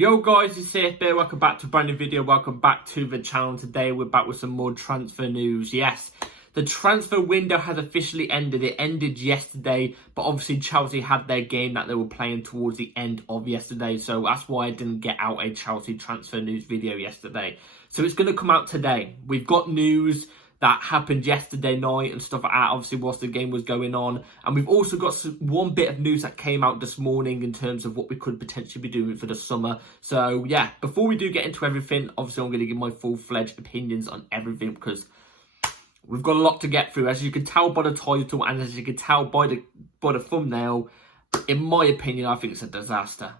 Yo guys, it's CFB, welcome back to a brand new video, welcome back to the channel. Today we're back with some more transfer news. Yes, the transfer window has officially ended. It ended yesterday, but obviously Chelsea had their game that they were playing towards the end of yesterday, so that's why I didn't get out a Chelsea transfer news video yesterday. So it's going to come out today. We've got news that happened yesterday night and stuff like that, obviously whilst the game was going on. And we've also got one bit of news that came out this morning in terms of what we could potentially be doing for the summer. So yeah, before we do get into everything, obviously I'm going to give my full-fledged opinions on everything because we've got a lot to get through. As you can tell by the title and as you can tell by the thumbnail, in my opinion, I think it's a disaster.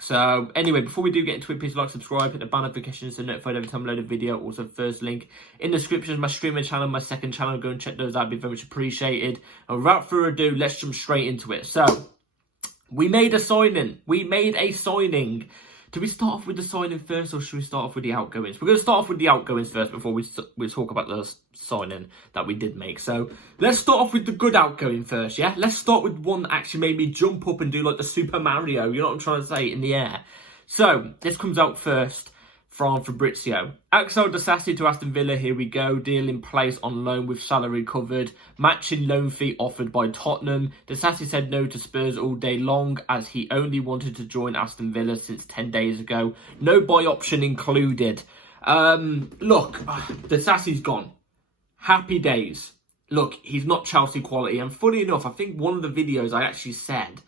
So anyway, before we do get into it, please like, subscribe, hit the bell notifications to notified every time I load a video. Also, first link in the description is my streaming channel, my second channel. Go and check those out, it'd be very much appreciated. And without further ado, let's jump straight into it. So, we made a signing. Do we start off with the signing first, or should we start off with the outgoings? We're going to start off with the outgoings first before we talk about the signing that we did make. So, let's start off with the good outgoing first, yeah? Let's start with one that actually made me jump up and do like the Super Mario, you know what I'm trying to say, in the air. So, this comes out first from Fabrizio. Axel Disasi to Aston Villa, here we go. Deal in place on loan with salary covered. Matching loan fee offered by Tottenham. Disasi said no to Spurs all day long as he only wanted to join Aston Villa since 10 days ago. No buy option included. Look, Disasi's gone. Happy days. Look, he's not Chelsea quality. And funny enough, I think one of the videos I actually said,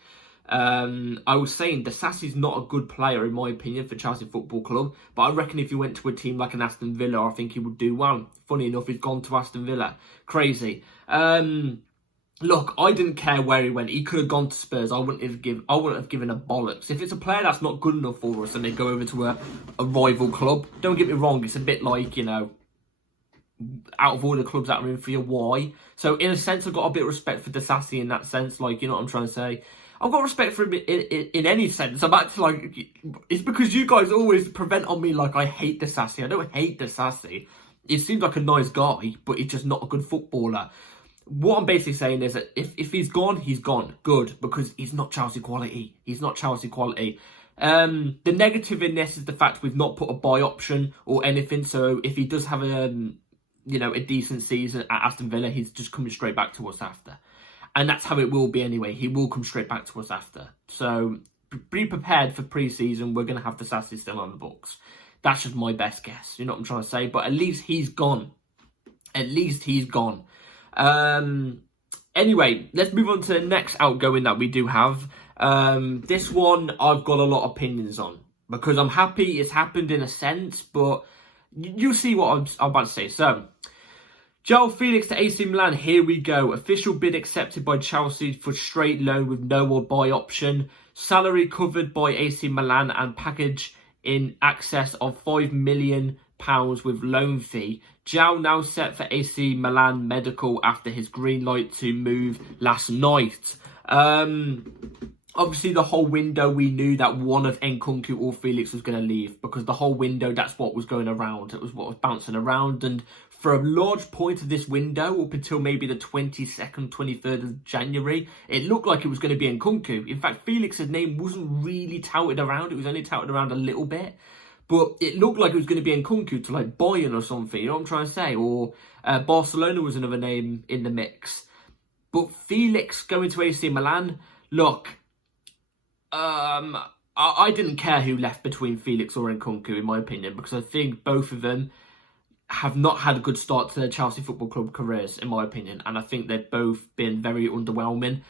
I was saying Disasi's not a good player in my opinion for Chelsea Football Club, but I reckon if he went to a team like an Aston Villa, I think he would do well. Funny enough, he's gone to Aston Villa. Crazy. Look, I didn't care where he went. He could have gone to Spurs. I wouldn't have given a bollocks. If it's a player that's not good enough for us and they go over to a rival club, don't get me wrong, it's a bit like, you know, out of all the clubs that are in for your why. So in a sense, I've got a bit of respect for Disasi in that sense, like, you know what I'm trying to say. I've got respect for him in any sense. I'm actually like, it's because you guys always prevent on me like I hate Disasi. I don't hate Disasi. He seems like a nice guy, but he's just not a good footballer. What I'm basically saying is that if he's gone, he's gone. Good, because he's not Chelsea quality. He's not Chelsea quality. The negative in this is the fact we've not put a buy option or anything. So if he does have a decent season at Aston Villa, he's just coming straight back to us after. And that's how it will be anyway. He will come straight back to us after. So be prepared for pre-season. We're going to have Disasi still on the books. That's just my best guess. You know what I'm trying to say? But at least he's gone. At least he's gone. Anyway, let's move on to the next outgoing that we do have. This one I've got a lot of opinions on. Because I'm happy it's happened in a sense. But you'll see what I'm about to say. So, João Felix to AC Milan, here we go. Official bid accepted by Chelsea for straight loan with no or buy option. Salary covered by AC Milan and package in excess of £5 million with loan fee. João now set for AC Milan medical after his green light to move last night. Obviously, the whole window, we knew that one of Nkunku or Felix was going to leave because the whole window, that's what was going around. It was what was bouncing around. And for a large point of this window, up until maybe the 22nd, 23rd of January, it looked like it was going to be Nkunku. In fact, Felix's name wasn't really touted around. It was only touted around a little bit. But it looked like it was going to be Nkunku to like Bayern or something. You know what I'm trying to say? Or Barcelona was another name in the mix. But Felix going to AC Milan, look, I didn't care who left between Felix or Nkunku, in my opinion, because I think both of them have not had a good start to their Chelsea Football Club careers, in my opinion, and I think they've both been very underwhelming.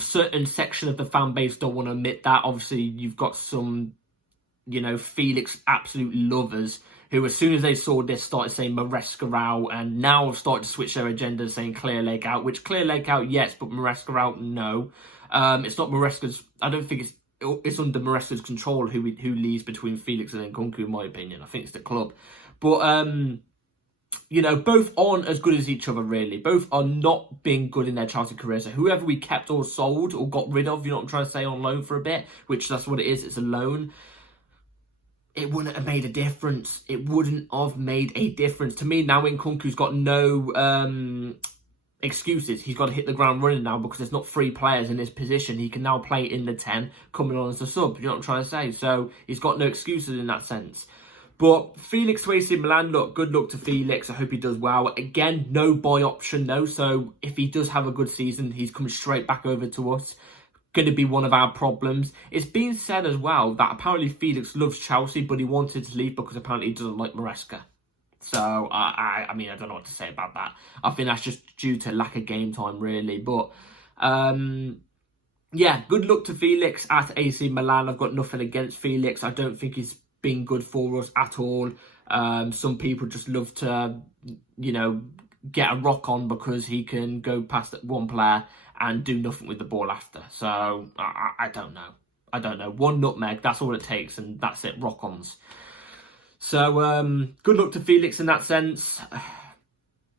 Certain section of the fan base don't want to admit that. Obviously, you've got some, you know, Felix absolute lovers who, as soon as they saw this, started saying Maresca out, and now have started to switch their agenda, saying Clear Lake out, which Clear Lake out, yes, but Maresca out, no. It's not Maresca's, I don't think it's under Maresca's control who leaves between Felix and Nkunku, in my opinion. I think it's the club. But, you know, both aren't as good as each other, really. Both are not being good in their Chelsea career. So whoever we kept or sold or got rid of, you know what I'm trying to say, on loan for a bit, which that's what it is, it's a loan, it wouldn't have made a difference. It wouldn't have made a difference. To me, now Nkunku's got no excuses. He's got to hit the ground running now because there's not 3 players in his position. He can now play in the 10, coming on as a sub. You know what I'm trying to say? So he's got no excuses in that sense. But Felix to AC Milan, look, good luck to Felix. I hope he does well. Again, no buy option though. So if he does have a good season, he's coming straight back over to us. Going to be one of our problems. It's been said as well that apparently Felix loves Chelsea, but he wanted to leave because apparently he doesn't like Maresca. So, I mean, I don't know what to say about that. I think that's just due to lack of game time, really. But, yeah, good luck to Felix at AC Milan. I've got nothing against Felix. I don't think he's been good for us at all. Some people just love to, you know, get a rock on because he can go past one player and do nothing with the ball after. So, I don't know. I don't know. 1 nutmeg, that's all it takes, and that's it, rock-ons. So, good luck to Felix in that sense.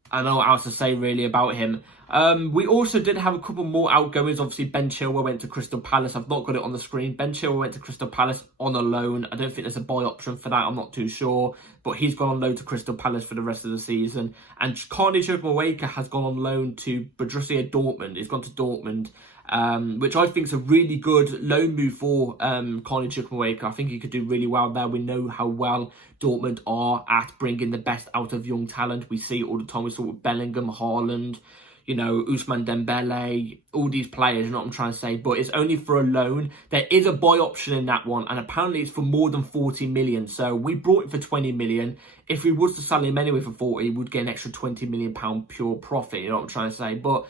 I don't know what else to say, really, about him. We also did have a couple more outgoings. Obviously, Ben Chilwell went to Crystal Palace. I've not got it on the screen. Ben Chilwell went to Crystal Palace on a loan. I don't think there's a buy option for that. I'm not too sure. But he's gone on loan to Crystal Palace for the rest of the season. And Carney Chukwuemeka has gone on loan to Borussia Dortmund. He's gone to Dortmund, which I think is a really good loan move for Carney Chukwuemeka. I think he could do really well there. We know how well Dortmund are at bringing the best out of young talent. We see it all the time. We saw it with Bellingham, Haaland, you know, Ousmane Dembele, all these players, you know what I'm trying to say, but it's only for a loan. There is a buy option in that one, and apparently it's for more than 40 million. So we brought it for 20 million. If we was to sell him anyway for 40, we'd get an extra 20 million pound pure profit, you know what I'm trying to say. But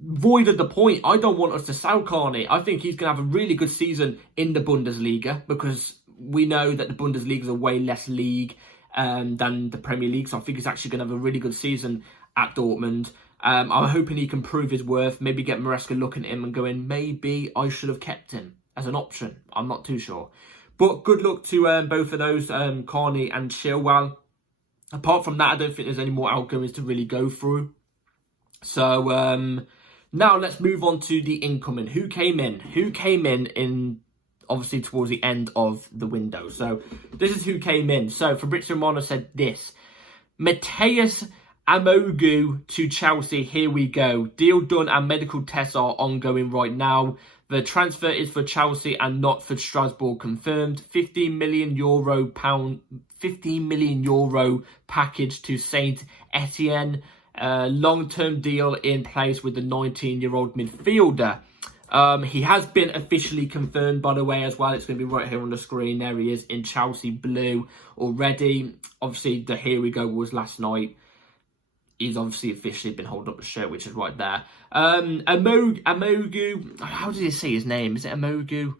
void of the point, I don't want us to sell Carney. I think he's going to have a really good season in the Bundesliga because we know that the Bundesliga is a way less league than the Premier League. So I think he's actually going to have a really good season at Dortmund. I'm hoping he can prove his worth, maybe get Maresca looking at him and going, maybe I should have kept him as an option. I'm not too sure. But good luck to both of those, Carney and Chilwell. Apart from that, I don't think there's any more outgoings to really go through. So now let's move on to the incoming. Who came in? Who came in obviously towards the end of the window. So this is who came in. So Fabrizio Romano said this. Mateus Amogu to Chelsea, here we go. Deal done and medical tests are ongoing right now. The transfer is for Chelsea and not for Strasbourg confirmed. 15 million euro package to Saint Etienne. Long-term deal in place with the 19-year-old midfielder. He has been officially confirmed, by the way, as well. It's going to be right here on the screen. There he is in Chelsea blue already. Obviously, the here we go was last night. He's obviously officially been holding up the shirt, which is right there. Amogu, how did he say his name? Is it Amogu?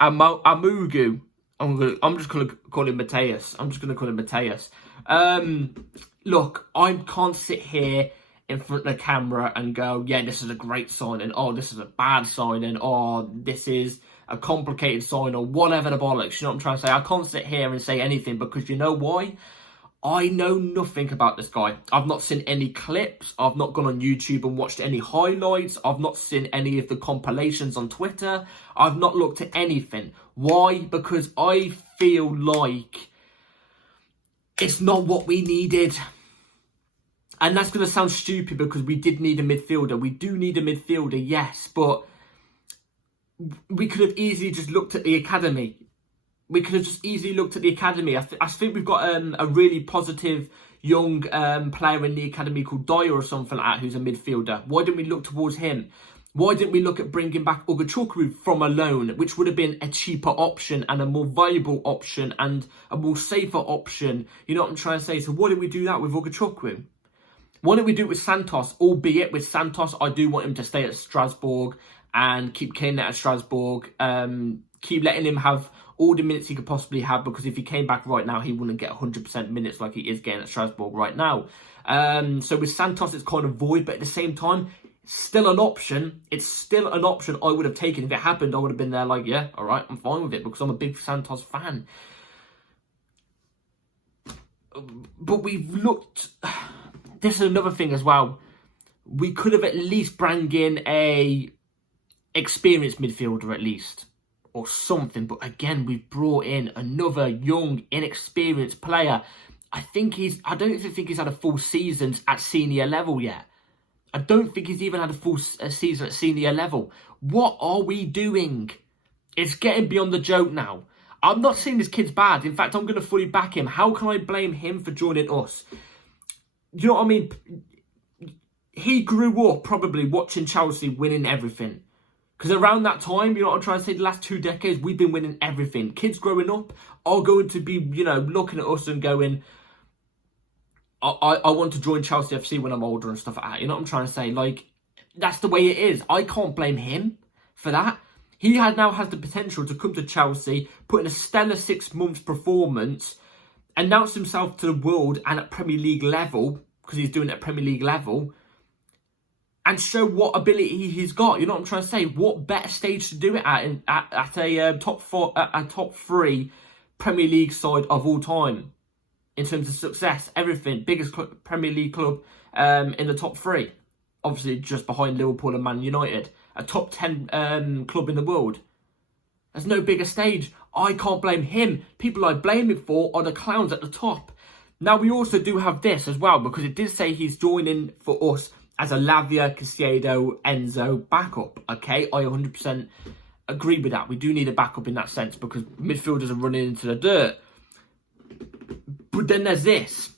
Amogu. I'm just going to call him Mateus. Look, I can't sit here in front of the camera and go, yeah, this is a great signing. Oh, this is a bad signing. Oh, this is a complicated sign or whatever the bollocks. You know what I'm trying to say? I can't sit here and say anything because you know why? I know nothing about this guy. I've not seen any clips. I've not gone on YouTube and watched any highlights. I've not seen any of the compilations on Twitter. I've not looked at anything. Why? Because I feel like it's not what we needed. And that's going to sound stupid because we did need a midfielder. We do need a midfielder, yes. But we could have easily just looked at the academy. I think we've got a really positive young player in the academy called Dyer or something like that who's a midfielder. Why didn't we look towards him? Why didn't we look at bringing back Ugochukwu from a loan, which would have been a cheaper option and a more valuable option and a more safer option? You know what I'm trying to say? So why didn't we do that with Ugochukwu? Why don't we do it with Santos? Albeit with Santos, I do want him to stay at Strasbourg and keep killing it at Strasbourg. Keep letting him have all the minutes he could possibly have, because if he came back right now, he wouldn't get 100% minutes like he is getting at Strasbourg right now. So with Santos, it's kind of void, but at the same time, still an option. It's still an option I would have taken. If it happened, I would have been there like, yeah, all right, I'm fine with it, because I'm a big Santos fan. But we've looked... This is another thing as well. We could have at least brought in a experienced midfielder at least, or something. But again, we've brought in another young, inexperienced player. I don't even think he's had a full season at senior level yet. I don't think he's even had a full season at senior level. What are we doing? It's getting beyond the joke now. I'm not saying this kid's bad. In fact, I'm going to fully back him. How can I blame him for joining us? You know what I mean? He grew up probably watching Chelsea winning everything. Because around that time, you know what I'm trying to say, the last 2 decades, we've been winning everything. Kids growing up are going to be, you know, looking at us and going, I want to join Chelsea FC when I'm older and stuff like that. You know what I'm trying to say? Like, that's the way it is. I can't blame him for that. He now has the potential to come to Chelsea, put in a stellar 6 months performance, announce himself to the world and at Premier League level, because he's doing it at Premier League level, and show what ability he's got. You know what I'm trying to say? What better stage to do it at a top 3 Premier League side of all time in terms of success, everything. Biggest Premier League club in the top 3, obviously just behind Liverpool and Man United. A top 10 club in the world. There's no bigger stage. I can't blame him. People I blame it for are the clowns at the top. Now, we also do have this as well, because it did say he's joining for us as a Lavia, Caicedo, Enzo backup. Okay, I 100% agree with that. We do need a backup in that sense, because midfielders are running into the dirt. But then there's this.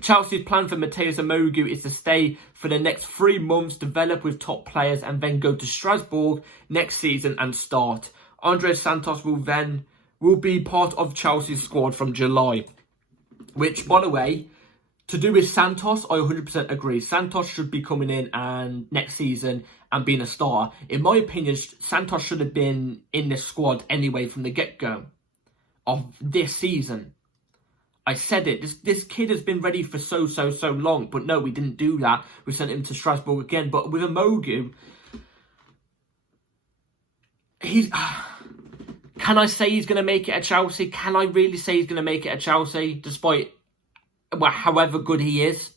Chelsea's plan for Mateus Amogu is to stay for the next 3 months, develop with top players, and then go to Strasbourg next season and start. Andres Santos will be part of Chelsea's squad from July. Which, by the way, to do with Santos, I 100% agree. Santos should be coming in and next season and being a star. In my opinion, Santos should have been in this squad anyway from the get-go of this season. I said it. This kid has been ready for so long. But no, we didn't do that. We sent him to Strasbourg again. But with Amogu, he's... Can I say he's going to make it at Chelsea? Can I really say he's going to make it at Chelsea, despite however good he is?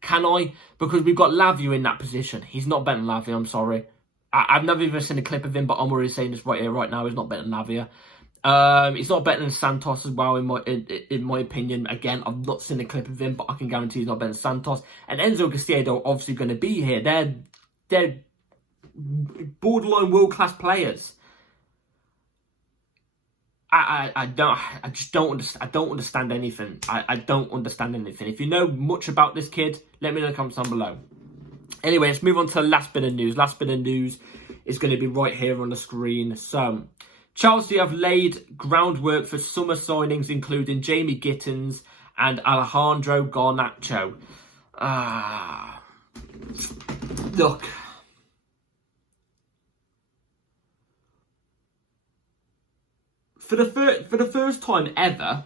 Can I? Because we've got Lavia in that position. He's not better than Lavia, I'm sorry. I've never even seen a clip of him, but I'm already saying this right here, right now. He's not better than Lavia. He's not better than Santos as well, in my opinion. Again, I've not seen a clip of him, but I can guarantee he's not better than Santos. And Enzo and Caicedo are obviously going to be here. They're borderline world-class players. I just don't understand. I don't understand anything. I don't understand anything. If you know much about this kid, let me know in the comments down below. Anyway, let's move on to the last bit of news. Last bit of news is going to be right here on the screen. So, Chelsea have laid groundwork for summer signings, including Jamie Gittins and Alejandro Garnacho. Look. For the first time ever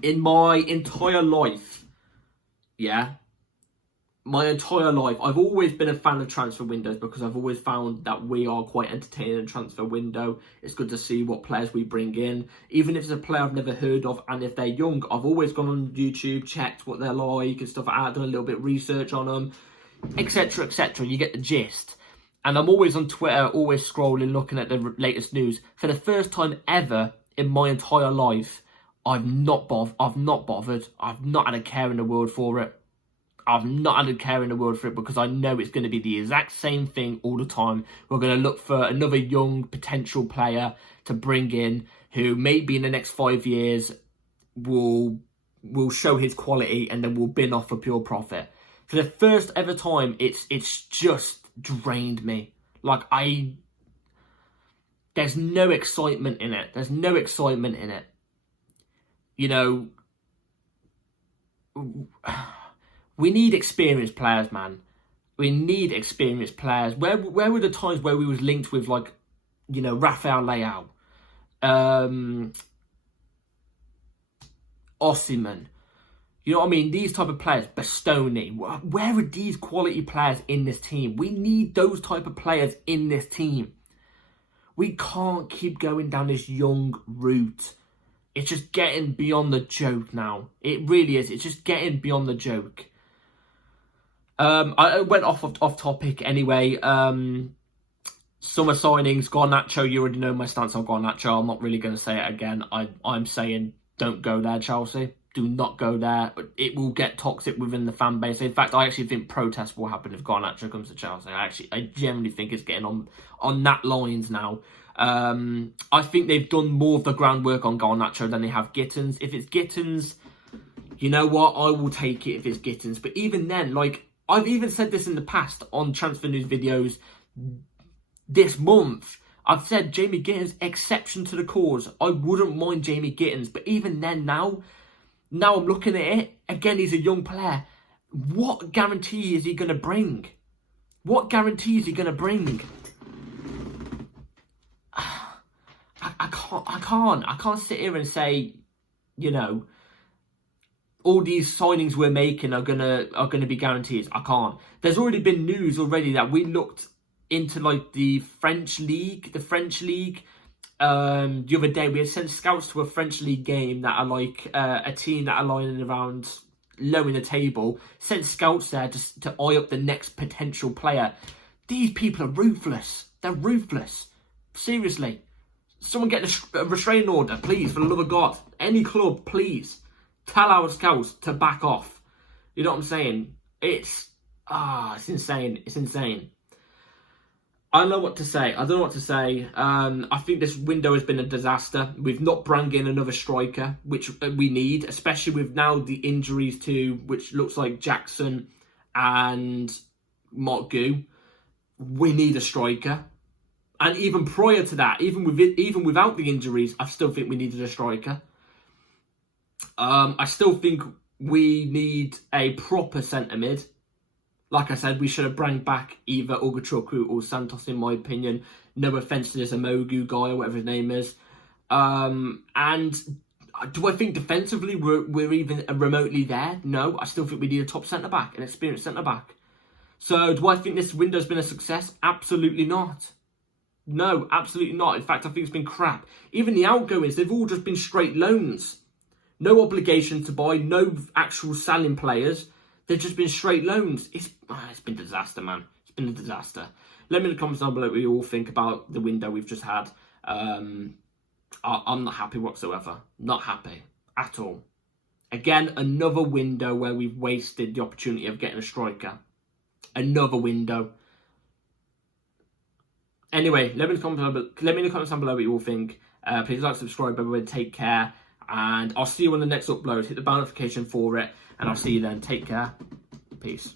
in my entire life, I've always been a fan of transfer windows, because I've always found that we are quite entertaining in a transfer window. It's good to see what players we bring in, even if it's a player I've never heard of, and if they're young, I've always gone on YouTube, checked what they're like and stuff like that, done a little bit of research on them, etc, etc. You get the gist. And I'm always on Twitter, always scrolling, looking at the latest news. For the first time ever in my entire life, I've not bothered. I've not had a care in the world for it. I've not had a care in the world for it, because I know it's going to be the exact same thing all the time. We're going to look for another young potential player to bring in, who maybe in the next 5 years will show his quality, and then will bin off for pure profit. For the first ever time, it's just drained me. Like, there's no excitement in it. There's no excitement in it. You know, we need experienced players, man. We need experienced players. Where were the times where we was linked with, like, you know, Rafael Leao, Osimhen? You know what I mean? These type of players, Bastoni. Where are these quality players in this team? We need those type of players in this team. We can't keep going down this young route. It's just getting beyond the joke now. It really is. It's just getting beyond the joke. I went off topic anyway. Summer signings, Garnacho. You already know my stance on Garnacho. I'm not really going to say it again. I'm saying don't go there, Chelsea. Do not go there. It will get toxic within the fan base. In fact, I actually think protests will happen if Garnacho comes to Chelsea. I genuinely think it's getting on that lines now. I think they've done more of the groundwork on Garnacho than they have Gittins. If it's Gittins, you know what? I will take it if it's Gittins. But even then, like, I've even said this in the past on transfer news videos this month. I've said Jamie Gittins, exception to the cause. I wouldn't mind Jamie Gittins. But even then, now I'm looking at it. Again, he's a young player. What guarantee is he going to bring? What guarantee is he going to bring? I can't sit here and say, you know, all these signings we're making are gonna be guarantees. I can't. There's already been news that we looked into like the French league. The other day we had sent scouts to a French league game that are like a team that are lining around low in the table. Sent scouts there just to eye up the next potential player. These people are ruthless. They're ruthless. Seriously. Someone get a restraining order, please, for the love of God. Any club, please. Tell our scouts to back off. You know what I'm saying? It's insane. It's insane. I don't know what to say. I think this window has been a disaster. We've not brought in another striker, which we need, especially with now the injuries to, which looks like Jackson and Mark Gu. We need a striker. And even prior to that, even without the injuries, I still think we needed a striker. I still think we need a proper centre mid. Like I said, we should have brought back either Ugochukwu or Santos, in my opinion. No offence to this Amogu guy or whatever his name is. And do I think defensively we're even remotely there? No, I still think we need a top centre back, an experienced centre back. So do I think this window's been a success? Absolutely not. No, absolutely not. In fact, I think it's been crap. Even the outgoings, they've all just been straight loans. No obligation to buy, no actual selling players. They've just been straight loans. It's been a disaster, man. It's been a disaster. Let me in the comments down below what you all think about the window we've just had. I'm not happy whatsoever. Not happy at all. Again, another window where we've wasted the opportunity of getting a striker. Another window. Anyway, let me in the comments down below what you all think. Please like, subscribe, everybody. Take care. And I'll see you on the next upload. Hit the bell notification for it. And I'll see you then. Take care. Peace.